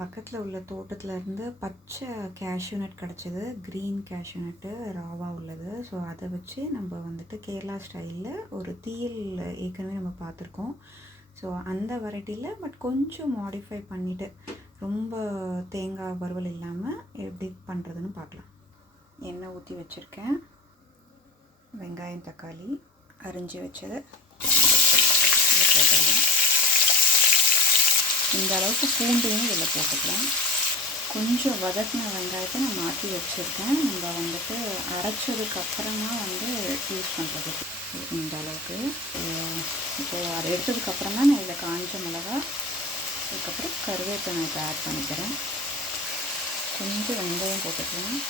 பக்கத்தில் உள்ள தோட்டத்துலேருந்து பச்சை கேஷ்யூ நட் கிடச்சிது, க்ரீன் கேஷ்யூ நட்டு ராவாக உள்ளது. ஸோ அதை வச்சு நம்ம வந்துட்டு கேரளா ஸ்டைலில் ஒரு தீயல் ஏற்கனவே நம்ம பார்த்துருக்கோம். ஸோ அந்த வெரைட்டியில் பட் கொஞ்சம் மாடிஃபை பண்ணிவிட்டு ரொம்ப தேங்காய் வறுவல் இல்லாமல் எப்படி பண்ணுறதுன்னு பார்க்கலாம். எண்ணெய் ஊற்றி வச்சுருக்கேன். வெங்காயம் தக்காளி அரிஞ்சு வச்சது போட்டுக்கலாம். இந்த அளவுக்கு பூண்டையும் இதில் போட்டுக்கலாம். கொஞ்சம் வதக்கின வெங்காயத்தை நான் மாற்றி வச்சுருக்கேன். நம்ம வந்துட்டு அரைச்சதுக்கப்புறமா யூஸ் பண்ணுறதுக்கு இந்த அளவுக்கு. இப்போது அதை எடுத்ததுக்கப்புறம் தான் நான் இதில் காஞ்ச மிளகா, அதுக்கப்புறம் கருவேப்பிலை நான் இப்போ ஆட் பண்ணிக்கிறேன். கொஞ்சம் வெங்காயம் போட்டுக்கலாம்.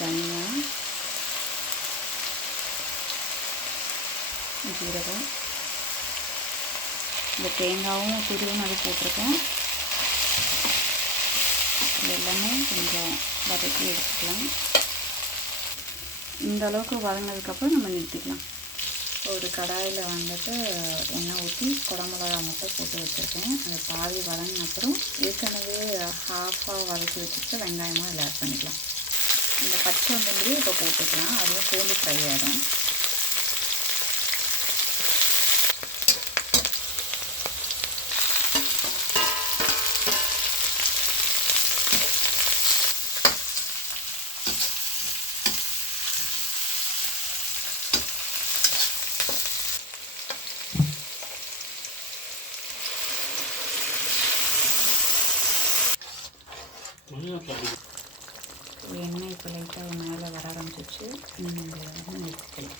தனியா, ஜீரகம், இந்த தேங்காயும் துருவினது போட்டிருக்கேன். இது எல்லாமே கொஞ்சம் வதக்கி எடுத்துக்கலாம். இந்த அளவுக்கு வதங்கினதுக்கப்புறம் நம்ம நிறுத்திக்கலாம். ஒரு கடாயில் எண்ணெய் ஊற்றி குடமிளகா மட்டும் போட்டு வச்சுருக்கேன். அதை பாதி வதங்கின அப்புறம் ஏற்கனவே ஹாஃபாக வதக்கி வச்சுட்டு வெங்காயமாக இதில் ஆட் பண்ணிக்கலாம். இந்த பச்சை முந்திரி இப்போ போட்டுக்கலாம், அதுவும் சேர்ந்து ஃப்ரை ஆகிடும். எண்ணெய் இப்போ லைட்டாக மேலே வர ஆரம்பிச்சிச்சு. நிறுத்திக்கலாம்.